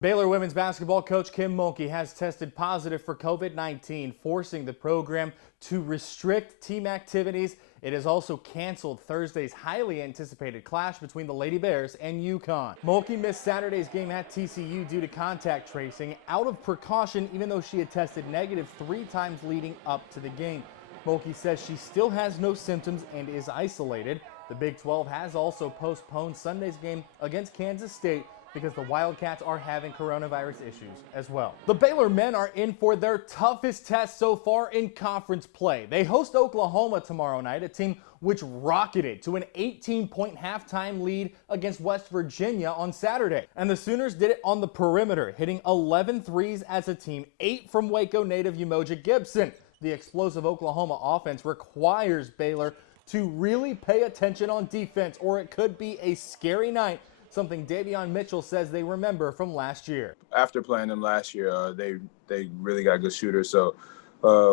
Baylor women's basketball coach Kim Mulkey has tested positive for COVID-19, forcing the program to restrict team activities. It has also canceled Thursday's highly anticipated clash between the Lady Bears and UConn. Mulkey missed Saturday's game at TCU due to contact tracing, out of precaution, even though she had tested negative 3 times leading up to the game. Mulkey says she still has no symptoms and is isolated. The Big 12 has also postponed Sunday's game against Kansas State because the Wildcats are having coronavirus issues as well. The Baylor men are in for their toughest test so far in conference play. They host Oklahoma tomorrow night, a team which rocketed to an 18-point halftime lead against West Virginia on Saturday. And the Sooners did it on the perimeter, hitting 11 threes as a team, 8 from Waco native Umoja Gibson. The explosive Oklahoma offense requires Baylor to really pay attention on defense, or it could be a scary night, something Davion Mitchell says they remember from last year. After playing them last year, they really got good shooters, so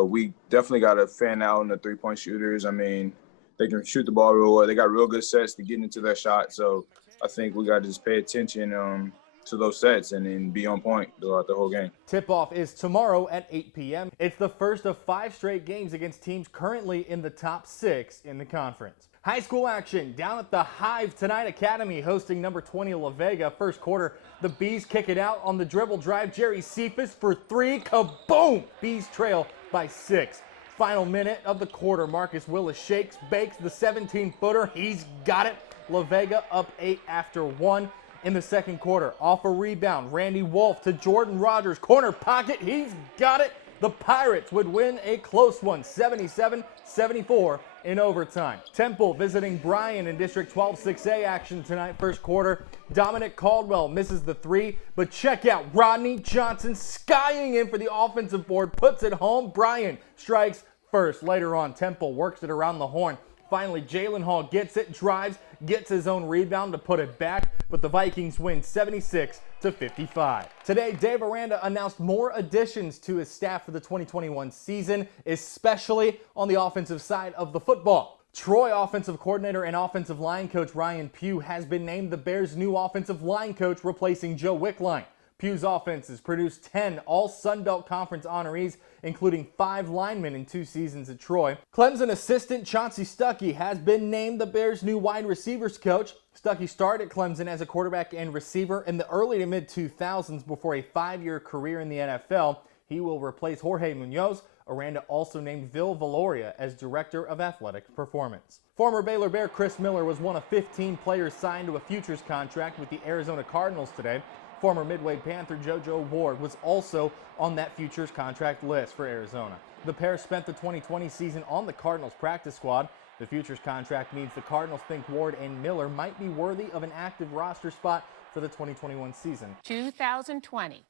we definitely got to fan out on the three-point shooters. I mean, they can shoot the ball real well. They got real good sets to get into their shot, so I think we got to just pay attention to those sets and then be on point throughout the whole game. Tip-off is tomorrow at 8 p.m. It's the first of 5 straight games against teams currently in the top 6 in the conference. High school action down at the Hive tonight. Academy hosting number 20 La Vega. First quarter, the Bees kick it out on the dribble drive. Jerry Cephas for 3. Kaboom! Bees trail by 6. Final minute of the quarter. Marcus Willis shakes, bakes the 17-footer. He's got it. La Vega up 8 after 1. In the second quarter, off a rebound, Randy Wolf to Jordan Rogers. Corner pocket. He's got it. The Pirates would win a close one, 77-74 in overtime. Temple visiting Bryan in District 12 6A action tonight. First quarter, Dominic Caldwell misses the 3, but check out Rodney Johnson skying in for the offensive board, puts it home. Bryan strikes first. Later on, Temple works it around the horn. Finally, Jalen Hall gets it, drives, gets his own rebound to put it back, but the Vikings win 76-55. Today, Dave Aranda announced more additions to his staff for the 2021 season, especially on the offensive side of the football. Troy offensive coordinator and offensive line coach Ryan Pugh has been named the Bears' new offensive line coach, replacing Joe Wickline. Pugh's offenses produced 10 All-Sun Belt Conference honorees, including 5 linemen in 2 seasons at Troy. Clemson assistant Chauncey Stuckey has been named the Bears' new wide receivers coach. Stuckey started at Clemson as a quarterback and receiver in the early to mid-2000s before a 5-year career in the NFL. He will replace Jorge Munoz. Aranda also named Vil Valoria as Director of Athletic Performance. Former Baylor Bear Chris Miller was one of 15 players signed to a futures contract with the Arizona Cardinals today. Former Midway Panther JoJo Ward was also on that futures contract list for Arizona. The pair spent the 2020 season on the Cardinals practice squad. The futures contract means the Cardinals think Ward and Miller might be worthy of an active roster spot for the 2021 season. 2020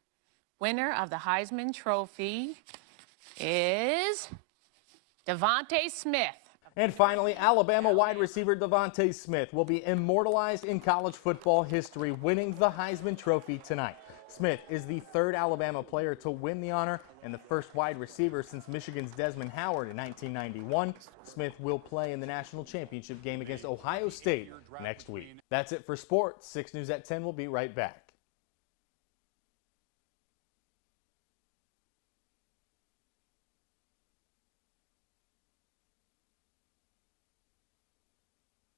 winner of the Heisman Trophy is Devontae Smith. And finally, Alabama wide receiver Devontae Smith will be immortalized in college football history, winning the Heisman Trophy tonight. Smith is the 3rd Alabama player to win the honor and the first wide receiver since Michigan's Desmond Howard in 1991. Smith will play in the national championship game against Ohio State next week. That's it for sports. 6 News at 10 will be right back.